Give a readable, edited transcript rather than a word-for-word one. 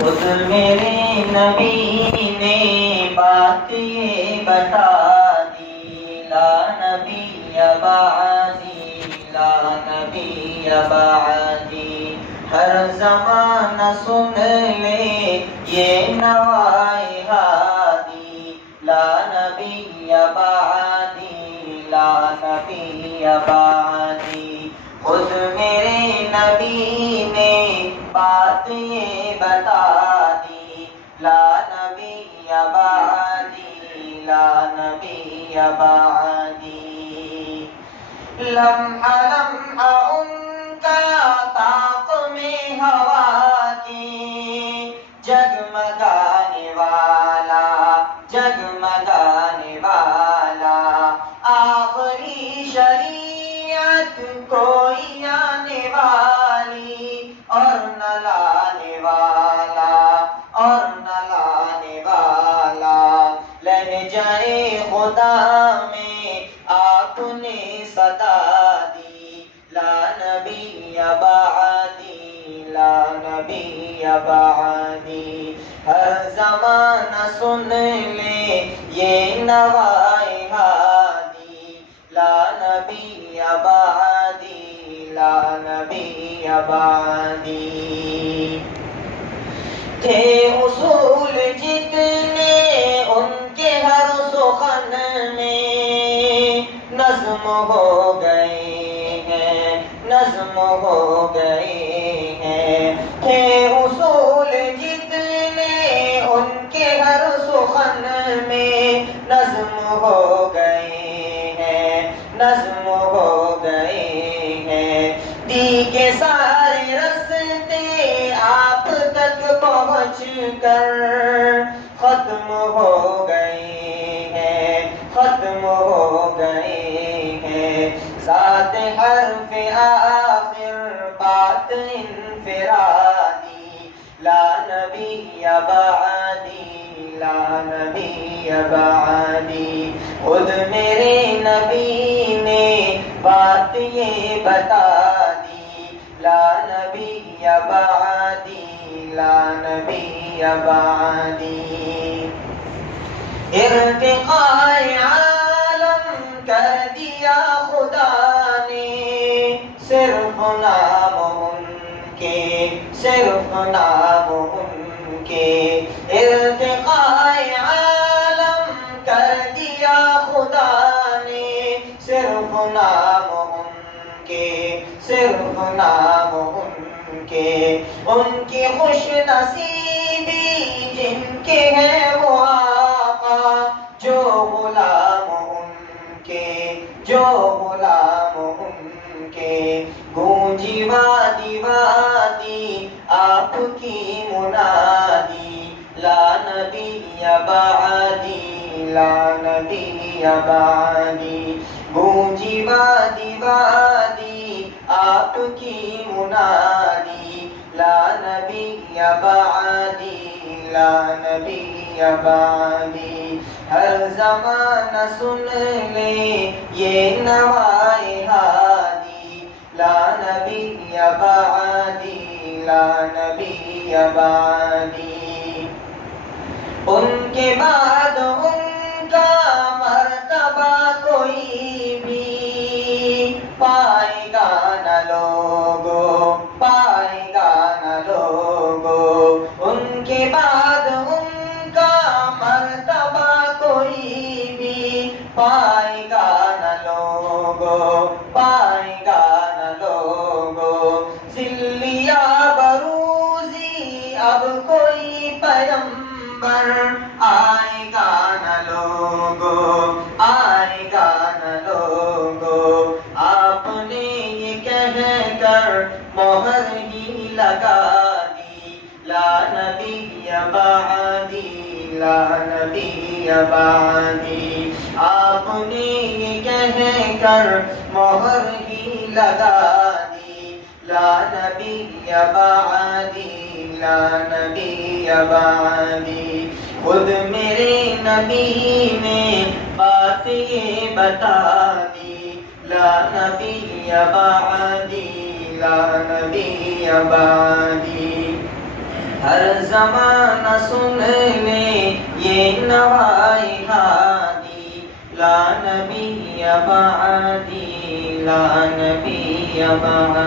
خود میرے نبی نے بات یہ بتا دی، لا نبی بعدی، لا نبی بعدی۔ ہر زمانہ سن لے یہ نوائے ہادی، لا نبی بعدی، لا نبی بعدی۔ خود میرے نبی نے بات یہ بتا دی، لا نبی بعدی، لا نبی بعدی۔ لمحہ لمحہ ان کا طاق میں ہوا کے جگمگانے والا، جگمگانے والا، آخری شریعت کوئی آنے والی اور نہ لانے والا، اور نہ لانے والا۔ لہجۂ خدا میں آپ نے صدا دی، لا نبی بعدی، لا نبی بعدی۔ ہر زمانہ سن لے یہ نوائے ہادی، لا نبی بعدی، لا نبی بعدی۔ تھے اصول جتنے ان کے ہر سخن میں، نظم ہو گئے ہیں، نظم ہو گئے ہیں۔ تھے اصول جتنے ان کے ہر سخن میں، نظم ہو گئے ہیں، نظم ہو گئے ہیں۔ دی کے سارے رستے آپ تک پہنچ کر ختم ہو گئے ہیں، ختم ہو گئے ہیں۔ ذات حرف آخر بات انفرادی، لا نبی بعدی، لا نبی بعدی۔ خود میرے نبی نے بات یہ بتا دی، لا نبی بعدی، لا نبی بعدی۔ ارتقائے عالم کر دیا خدا نے، صرف نام ان کے، صرف نام ان کے۔ ارتقائے عالم کر دیا خدا نے، صرف نام ان کے، صرف نام ان کے۔ ان کی خوش نصیبی جن کے ہیں وہ آقا، جو غلام ان کے، جو غلام ان کے۔ گونجی وادی وادی آپ کی منادی، لا نبی بعدی، لا نبی بعدی۔ گونجی وادی وادی آپ کی منادی، لا نبی بعدی، لا نبی بعدی۔ ہر زمانہ سن لے یہ نوائے ہادی، لا نبی بعدی، لا نبی بعدی۔ ان کے بعد ان کا مرتبہ کوئی بھی پائے گا نہ لوگو، پائے گا نہ لوگو۔ ان کے بعد ان کا مرتبہ کوئی بھی پائے گا نہ لوگو، پائے گا نہ لوگو۔ ذلیا بروزی اب کوئی پیغمبر آئے گا نہ لوگو، آئے گا نہ لوگو۔ آپ نے یہ کہہ کر مہر ہی لگا دی، لا نبی بعدی، لا نبی بعدی۔ آپ نے یہ کہہ کر مہر ہی لگا دی، لا نبی بعدی، لا نبی بعدی۔ خود میرے نبی نے بات یہ بتا دی، لا نبی بعدی، لا نبی بعدی۔ ہر زمانہ سن لے یہ نوائی ہادی لا نبی بعدی لا نبی بعدی